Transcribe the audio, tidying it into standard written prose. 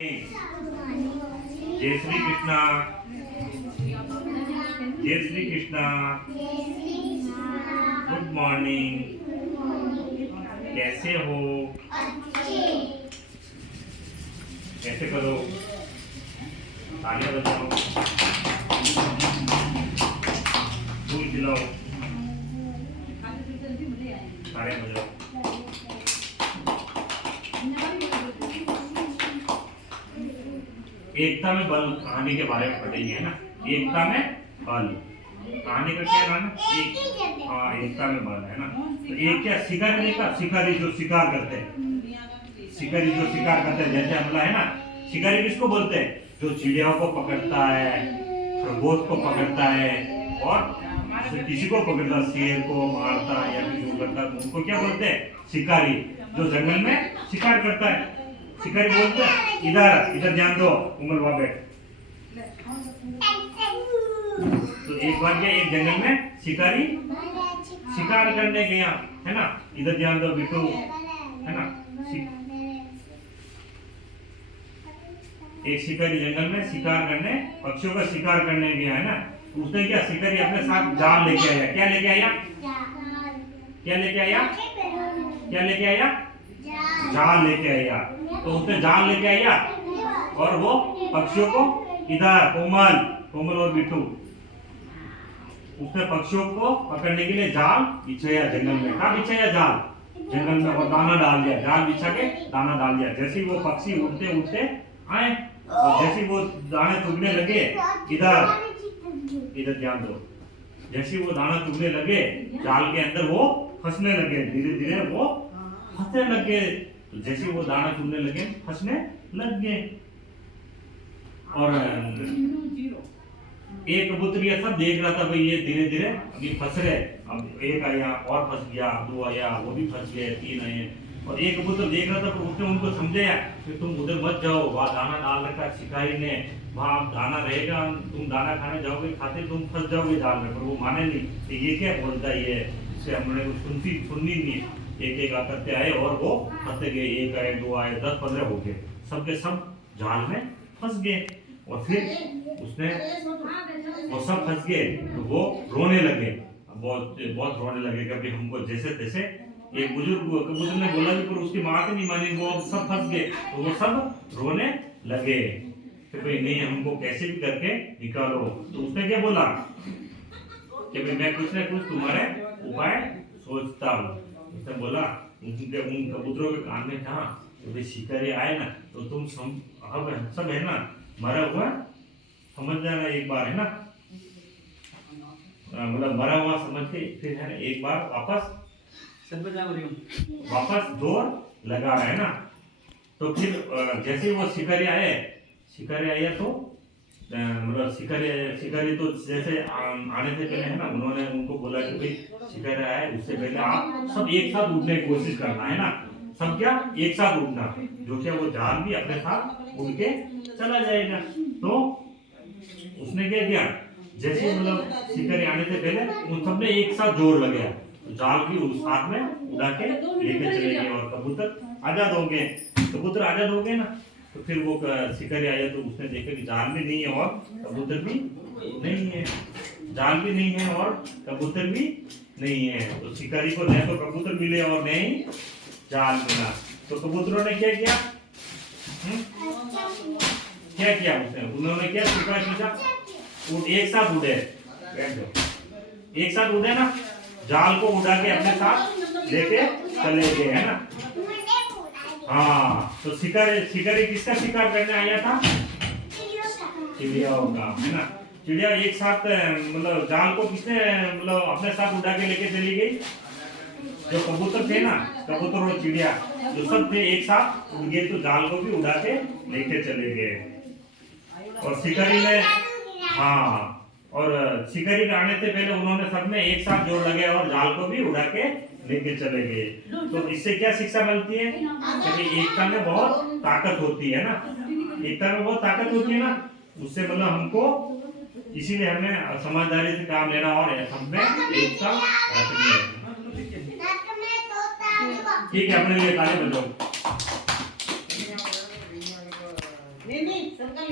जय श्री कृष्णा। जय Shri Krishna. Good morning. कैसे हो? कैसे करो? तालियां बजाओ, फूल खिलाओ, तालियां बजाओ। एकता में बल कहानी के बारे में पढ़ेंगे, है ना। एकता में बल कहानी का क्या नाम है? एकता में बल, है ना। तो एक क्या शिकारी का, शिकारी जो शिकार करते हैं, शिकारी जो शिकार करते हैं, जैसे हमला है ना। शिकारी किसको बोलते हैं? जो चिड़ियाओं को पकड़ता है, खरगोश को पकड़ता है और किसी को पकड़ता, शेर को मारता है या कुछ करता है, उनको क्या बोलते हैं? शिकारी। जो जंगल में शिकार करता है, शिकारी बोलते हैं। इधर इधर ध्यान दो, उमर वहां बैठ। तो एक बार क्या, एक जंगल में शिकारी शिकार करने गया, है ना। इधर ध्यान दो बिट्टू, है ना। एक शिकारी जंगल में शिकार करने, पक्षियों का शिकार करने गया, है ना। उसने क्या, शिकारी अपने साथ जाल लेके आया। क्या लेके आया? क्या लेके आया? क्या लेके आया? जाल लेके आया। तो उसने जाल लेके आया और वो पक्षियों को, इधर कोमल, कोमल और बिट्टू, उसने पक्षियों को पकड़ने के लिए जाल बिछाया जंगल में। कहाँ बिछाया? जाल जंगल में। और दाना डाल दिया, जाल बिछा के दाना डाल दिया। जैसे ही वो पक्षी उड़ते उड़ते आए और जैसे ही वो दाने चुगने लगे, इधर ध्यान दो, जैसे वो दाना चुगने लगे, जाल के अंदर वो फंसने लगे। धीरे धीरे वो फंसने लगे। तो जैसे वो दाना चुगने लगे, फंसने लग गए। और एक कबूतर ये सब देख रहा था, भाई ये धीरे धीरे अभी फंस रहे। अब एक आया और फंस गया, दो आया वो भी फंस गए, तीन आए। और एक कबूतर देख रहा था, तो उसने उनको समझाया कि तुम उधर मत जाओ, वहाँ दाना डाल रखा शिकारी ने, वहाँ दाना रहेगा, तुम दाना खाने जाओगे, खाते तुम फंस जाओगे जाल में। पर वो माने नहीं। तो ये क्या बोलता है, ये इससे हमने सुननी नहीं। एक एक करते आए और वो फंसते गए। एक आए, दो आए, 10-15 हो गए, सबके सब जाल में फंस गए। और फिर उसने, वो सब फंस गए तो वो रोने लगे, बहुत बहुत रोने लगे। कभी हमको जैसे तैसे। एक बुजुर्ग कबूतर ने बोला भी, पर उसकी बात नहीं मानी, वो सब फंस गए। तो वो सब रोने लगे कि भाई नहीं, हमको कैसे भी करके निकालो। तो उसने क्या बोला कि भाई मैं कुछ ना कुछ तुम्हारे उपाय सोचता हूँ। उसने बोला, उन कबूतरों के कान में कहा कि भाई शिकारी आए ना, तो तुम सब है ना, मरा हुआ समझ जाना एक बार, है ना। मतलब मरा हुआ समझ के फिर, है ना, एक बार वापस जोर लगा, है ना। तो फिर जैसे वो शिकारी आया तो मतलब शिकारी तो जैसे आने से पहले, है ना, उन्होंने उनको बोला कि भाई शिकारी आए, उससे पहले आप सब एक साथ उठने की कोशिश करना, है ना। सब क्या एक साथ उठना, जो क्या वो जाल भी अपने साथ उड़ के चला जाएगा। तो उसने क्या किया, जैसे मतलब शिकारी आने से पहले उन सब ने एक साथ जोर लगाया, जाल भी उस साथ में उड़ा के लेके चले गए। और कबूतर आजाद हो गए। कबूतर आजाद हो गए ना, तो फिर वो शिकारी आया तो उसने देखा कि जाल भी नहीं है और कबूतर भी नहीं है। जाल भी नहीं है और कबूतर भी नहीं है। तो शिकारी को न तो कबूतर मिले और न ही जाल मिला। तो कबूतरों ने क्या किया? क्या किया उन्होंने क्या सीखा? एक साथ उड़े, एक साथ उड़े ना, जाल को उड़ा के अपने साथ लेके चले गए, है ना। हाँ, तो शिकारी किसका शिकार करने आया था? चिड़ियाओं का, है ना। चिड़िया एक साथ, मतलब जाल को किसने मतलब अपने साथ उड़ा के लेके चली गई? जो कबूतर थे ना, कबूतर और चिड़िया जो सब थे एक साथ उड़ गए, तो जाल को भी उड़ा के लेके चले गए। और शिकारी ने, हाँ, और शिकारी के आने से पहले उन्होंने सबने एक साथ जोर लगाया और जाल को भी उड़ा के लेके चले गए। तो इससे क्या शिक्षा मिलती है कि एकता में बहुत ताकत होती है ना। एकता में बहुत ताकत होती है ना। उससे मतलब हमको, इसीलिए हमें समझदारी से काम लेना और सब में एकता रखनी है। ठीक है, अपने लिए ताली बजाओ। नहीं सबका